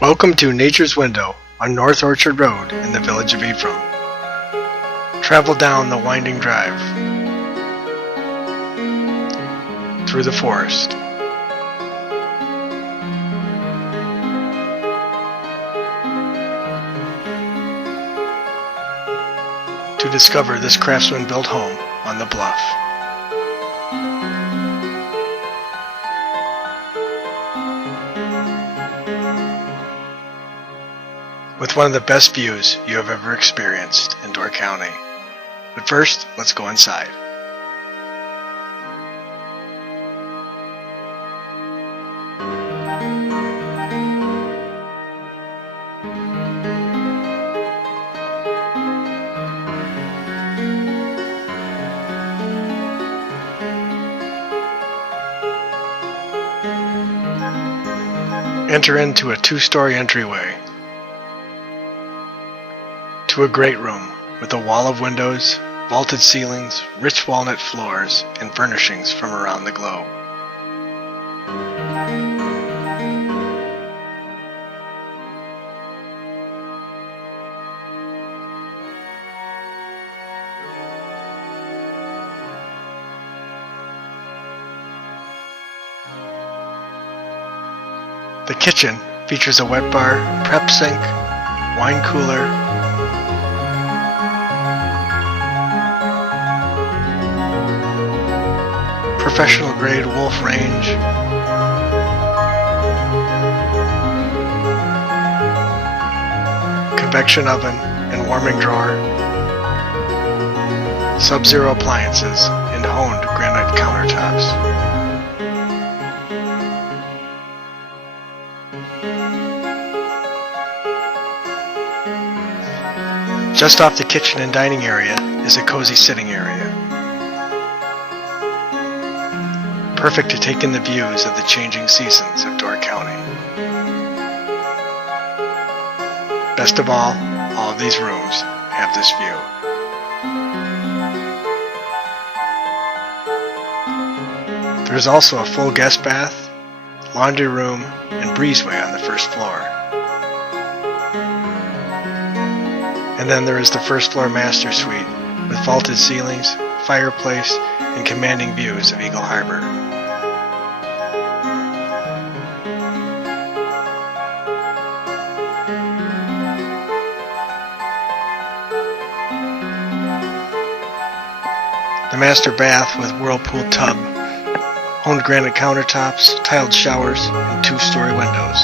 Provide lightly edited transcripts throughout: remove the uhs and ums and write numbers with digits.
Welcome to Nature's Window on North Orchard Road in the village of Ephraim. Travel down the winding drive through the forest to discover this craftsman-built home on the bluff. With one of the best views you have ever experienced in Door County. But first, let's go inside. Enter into a two-story entryway to a great room with a wall of windows, vaulted ceilings, rich walnut floors, and furnishings from around the globe. The kitchen features a wet bar, prep sink, wine cooler, professional grade wolf range, convection oven and warming drawer, sub-zero appliances, and honed granite countertops. Just off the kitchen and dining area is a cozy sitting area. Perfect to take in the views of the changing seasons of Door County. Best of all of these rooms have this view. There is also a full guest bath, laundry room, and breezeway on the first floor. And then there is the first floor master suite with vaulted ceilings, fireplace, and commanding views of Eagle Harbor. The master bath with whirlpool tub, honed granite countertops, tiled showers, and two-story windows.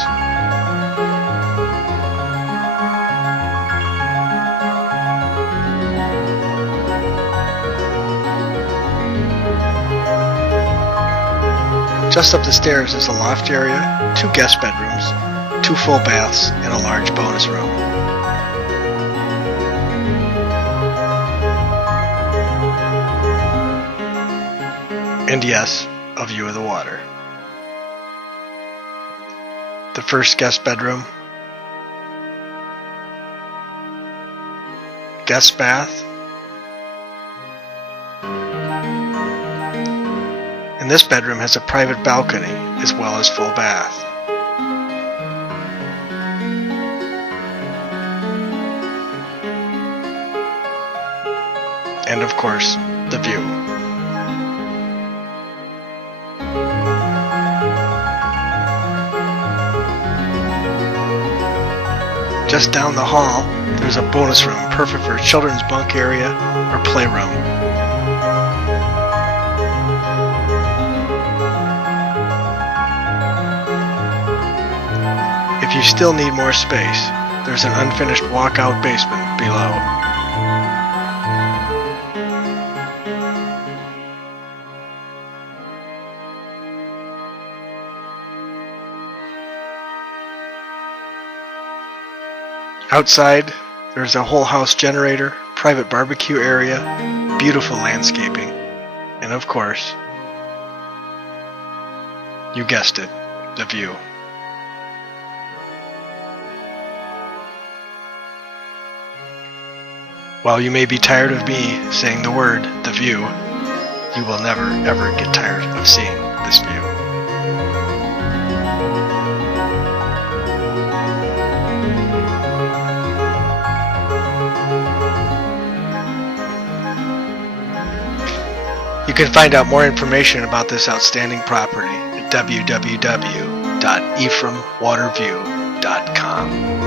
Just up the stairs is a loft area, 2 guest bedrooms, 2 full baths, and a large bonus room. And yes, a view of the water. The first guest bedroom, guest bath, and this bedroom has a private balcony as well as full bath. And of course, the view. Just down the hall, there's a bonus room perfect for children's bunk area or playroom. If you still need more space, there's an unfinished walkout basement below. Outside, there's a whole house generator, private barbecue area, beautiful landscaping, and of course, you guessed it, the view. While you may be tired of me saying the word, the view, you will never ever get tired of seeing this view. You can find out more information about this outstanding property at www.ephraimwaterview.com.